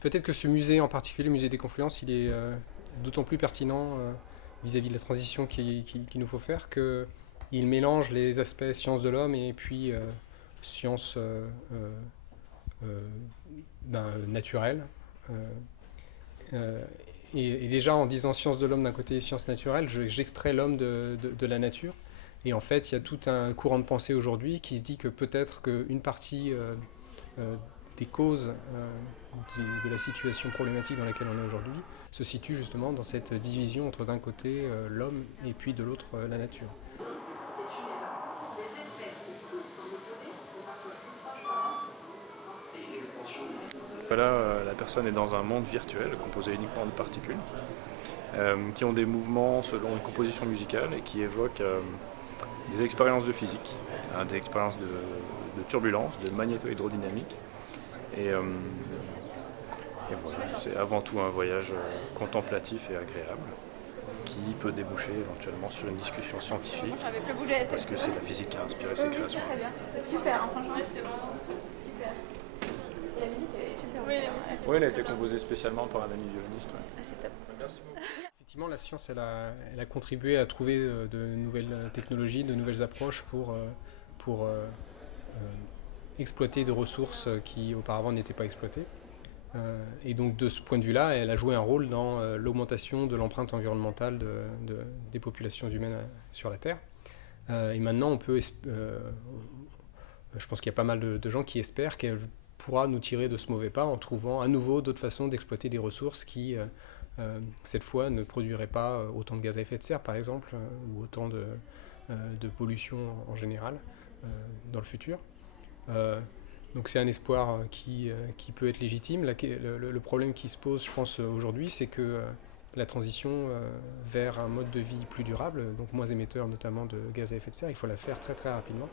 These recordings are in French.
Peut-être que ce musée en particulier, le musée des Confluences, il est d'autant plus pertinent vis-à-vis de la transition qu'il nous faut faire qu'il mélange les aspects sciences de l'homme et puis sciences naturelles. Euh, euh, et déjà en disant sciences de l'homme d'un côté et sciences naturelles, j'extrais l'homme de la nature. Et en fait, il y a tout un courant de pensée aujourd'hui qui se dit que peut-être qu'une partie euh, des causes de la situation problématique dans laquelle on est aujourd'hui se situe justement dans cette division entre d'un côté l'homme et puis de l'autre la nature. Là, la personne est dans un monde virtuel composé uniquement de particules qui ont des mouvements selon une composition musicale et qui évoquent des expériences de physique, des expériences de turbulence, de magnéto-hydrodynamique. Et, euh, et voilà, c'est avant tout un voyage contemplatif et agréable qui peut déboucher éventuellement sur une discussion scientifique parce que c'est la physique qui a inspiré ces créations. Très bien, c'est super, hein, franchement c'était vraiment super. Et la musique elle est super. Oui, la musique. Oui, elle a été composée spécialement par un ami violoniste. Ouais. Ah, c'est top. Merci beaucoup. Effectivement, la science, elle a contribué à trouver de nouvelles technologies, de nouvelles approches pour exploiter des ressources qui auparavant n'étaient pas exploitées. Et donc de ce point de vue-là, elle a joué un rôle dans l'augmentation de l'empreinte environnementale des populations humaines sur la Terre. Et maintenant, je pense qu'il y a pas mal de gens qui espèrent qu'elle pourra nous tirer de ce mauvais pas en trouvant à nouveau d'autres façons d'exploiter des ressources qui, cette fois, ne produiraient pas autant de gaz à effet de serre, par exemple, ou autant de pollution en général dans le futur. Donc c'est un espoir qui peut être légitime. Le problème qui se pose, je pense, aujourd'hui, c'est que la transition vers un mode de vie plus durable, donc moins émetteur notamment de gaz à effet de serre, il faut la faire très très rapidement.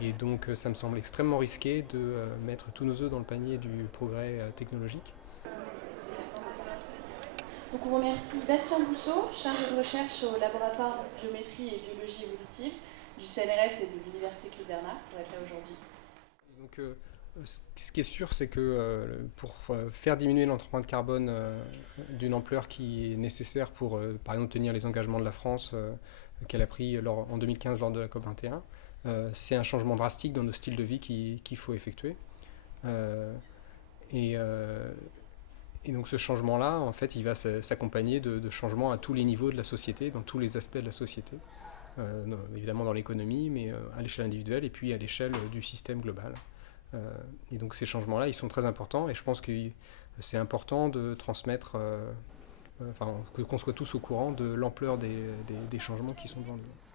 Et donc ça me semble extrêmement risqué de mettre tous nos œufs dans le panier du progrès technologique. Donc on remercie Bastien Bousseau, chargé de recherche au laboratoire biométrie et biologie évolutive du CNRS et de l'Université Claude Bernard pour être là aujourd'hui. Donc, ce qui est sûr, c'est que pour faire diminuer l'empreinte carbone d'une ampleur qui est nécessaire pour, par exemple, tenir les engagements de la France qu'elle a pris en 2015 lors de la COP 21, c'est un changement drastique dans nos styles de vie qu'il faut effectuer. Et, donc ce changement-là, en fait, il va s'accompagner de changements à tous les niveaux de la société, dans tous les aspects de la société. Évidemment dans l'économie, mais à l'échelle individuelle et puis à l'échelle du système global. Et donc ces changements-là, ils sont très importants et je pense que c'est important de transmettre, qu'on soit tous au courant de l'ampleur des changements qui sont devant nous.